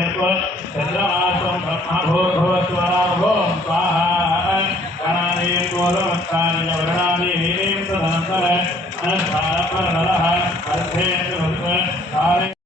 चंद्रमासं ब्रह्मभूर्भुवस्वराभूं स्वाहा गणानि पूर्वमस्तानि वर्णानि नीलिं सदनन्तर अनुष्ठानपरनलः अर्थेन्द्रभूत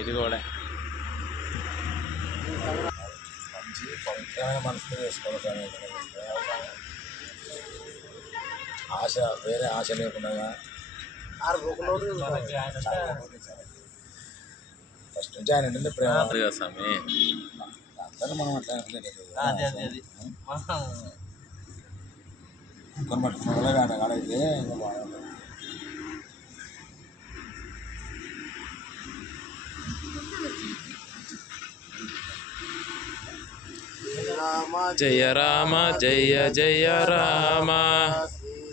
ఇది కూడా మంచి పవిత్రమైన మనసుతో వేసుకోవాలి. ఆశ వేరే ఆశ లేకుండా ఫస్ట్ నుంచి ఆయన నిండి ప్రేమ స్వామి అందరూ మనం అట్లా కొనబట్టి మొదలగా ఆడైతే ఇంకా బాగుంటుంది. జయ రామ జయ జయ రామ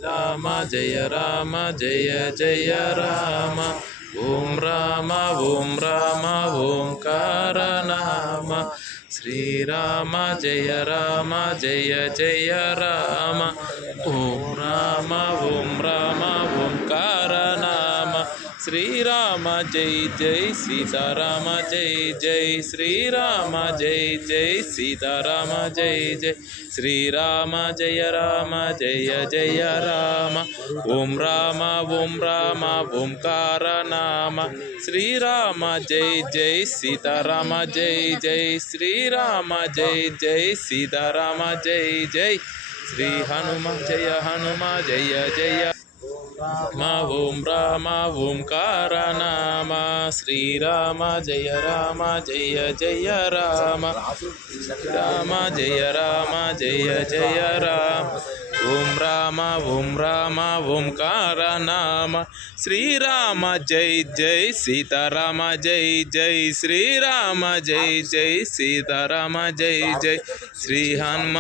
రామ జయ రామ జయ జయ రామ ఓం రామ ఓంకార నామ శ్రీరామ జయ రామ జయ జయ రామ ఓం రామ ఓంకార నామ శ్రీరామ జై జై సీతారామ జై జై శ్రీరామ జై జై సీతారామ జై జై శ్రీరామ జయ రామ జయ జయ రామ ఓం రామ ఓంకార నామ శ్రీరామ జై జై సీతారామ జై జై శ్రీరామ జై జై సీతారామ జై జై శ్రీ హనుమ జయ జయ జయ ఓం రామ ఓంకార నామ శ్రీరామ జయ జయ రామ రామ జయ జయ రామ ఓం రామ ఓంకార నామ శ్రీరామ జై జై సీతారామ జై జై శ్రీరామ జై జై సీతారామ జై జై శ్రీ హనుమ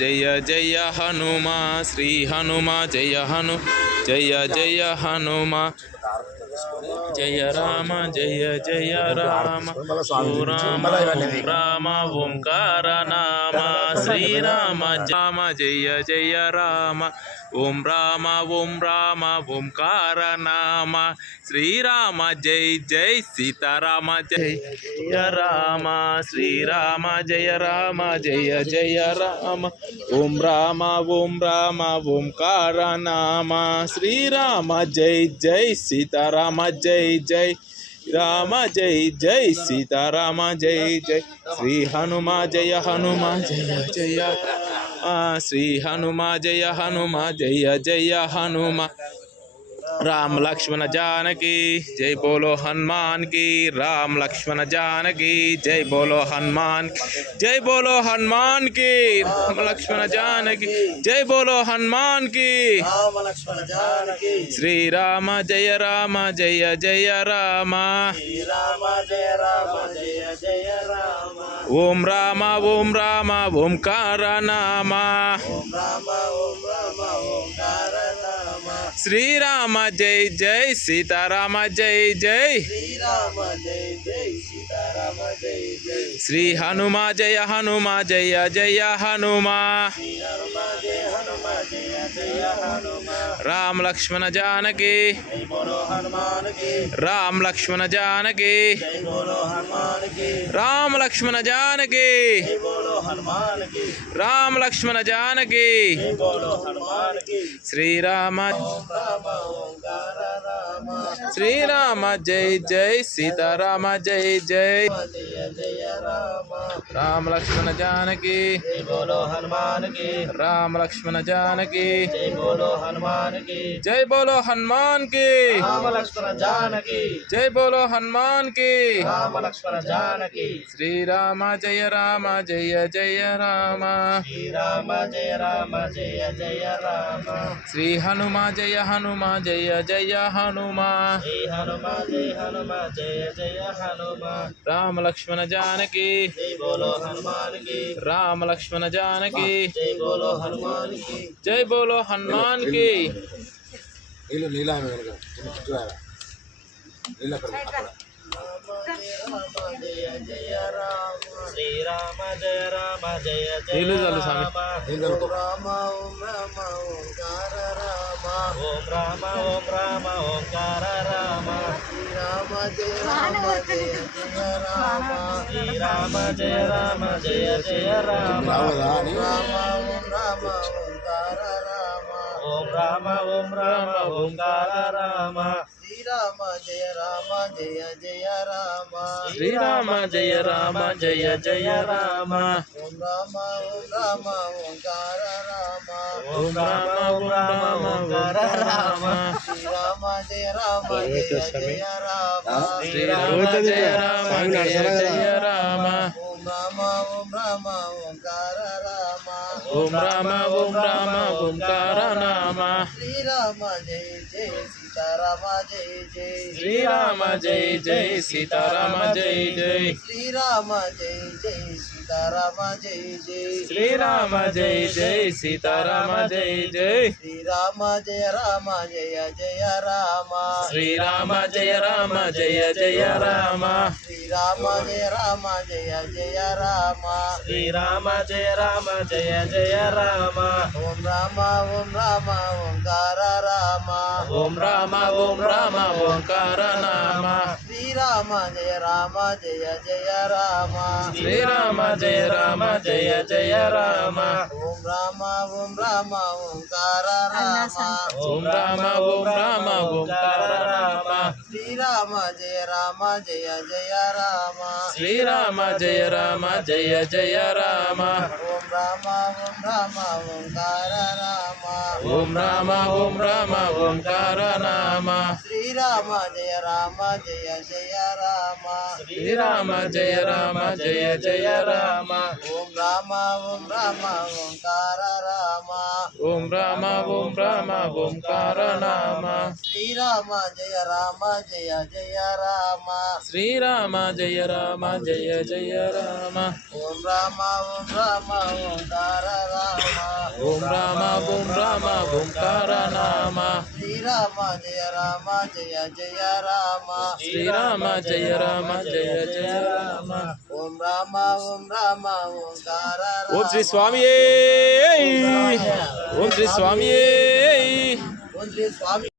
జయ జయ హనుమ శ్రీ హనుమ జయ జయ హనుమ జయ రామ జయ జయ రామ రామ ఓంకార నామ శ్రీరామ రామ జయ జయ రామ ఓం రామ ఓంకార నామ శ్రీరామ జై జై సీతారామ జై జయ రామ శ్రీరామ జయ జయ రామ ఓం రామ ఓంకార నామ శ్రీరామ జై జై సీతారామ జై జై రామ జై జై సీతారామ జై జై శ్రీ హనుమ జయ జయ శ్రీ హనుమ జయ జయ హనుమ राम लक्ष्मण जानकी जय बोलो हनुमान की राम लक्ष्मण जानकी जय बोलो हनुमान जय बोलो हनुमान की राम लक्ष्मण जानकी जय बोलो हनुमान की राम लक्ष्मण जानकी श्री राम जय जय राम ओम राम ओंकार नाम श्री राम जय जय सीताराम जय जय श्री हनुमा जय जय हनुमा राम लक्ष्मण जानकी राम लक्ष्मण जानकी राम लक्ष्मण जानकी राम लक्ष्मण जानकी श्री राम శ్రీరామ జై జై సీతారామ జై జై రామ లక్ష్మణ జానకి बोलो हनुमान की రామ లక్ష్మణ జానకి जय बोलो हनुमान की జై బోలో హనుమాన్ కి राम लक्ष्मण जानकी జై బోలో హనుమాన్ కి राम लक्ष्मण जानकी శ్రీరామ జయ రామ జయ జయ రామ श्री राम जय राम శ్రీ హనుమ జయ హనుమ జయ జయ హనుమ जय हनुमान जय हनुमान जय जय हनुमान రామ లక్ష్మణ జానకి जय बोलो हनुमान की రామ లక్ష్మణ జానకి जय बोलो हनुमान की జై బోలో హనుమాన్ కి నీళ్ళు నీలా నీళ్ళ जय जय राम श्री राम जय जय నీళ్ళు చాలు స్వామి నీళ్ళు राम ओम राम ओंकार राम ओम राम ओंकार राम श्री राम जय राम श्री राम जय जय राम రావదా అని राम ओंकार राम ओम राम ओंकार राम श्री राम जय जय राम శ్రీరామ జయ రామ జయ జయ రామ ओम राम ओंकार राम ఓం రామ ఓంకార రామ श्री राम जय जय राम శ్రీరామ జయ రామ జయ జయ రామ ओम राम ओंकार राम ఓం రామ ఓంకార నామ श्री राम जय जय सीताराम जय जय శ్రీరామ జై జై సీతారామ జై జై श्री राम जय जय सीताराम जय जय శ్రీరామ జై జై సీతారామ జై జై श्री राम जय जय राम శ్రీరామ జయ రామ జయ జయ రామ श्री राम जय जय राम శ్రీ రామ జయ జయ రామ ओम राम ओंकार राम ఓం రామ ఓంకార నామ श्री राम जय जय राम శ్రీరామ జయ జయ రామ ओम राम ओंकार राम ఓం రామ ఓంకార రామ श्री राम जय जय राम శ్రీరామ జయ జయ రామ ओम राम ओंकार राम ఓం రామ ఓంకార నామ श्री राम जय जय राम శ్రీరామ జయ జయ రామ ओम राम ओंकार राम ఓం రామ ఓంకార నామ श्री राम जय जय राम శ్రీరామ జయ జయ రామ ओम राम ओंकार राम ఓం రామ ఓంకార నామ श्री राम जय जय राम శ్రీరామ జయ జయ రామ ओम राम ओंकार राम ఓం శ్రీ స్వామియే ఓం శ్రీ స్వామియే ओम श्री स्वामी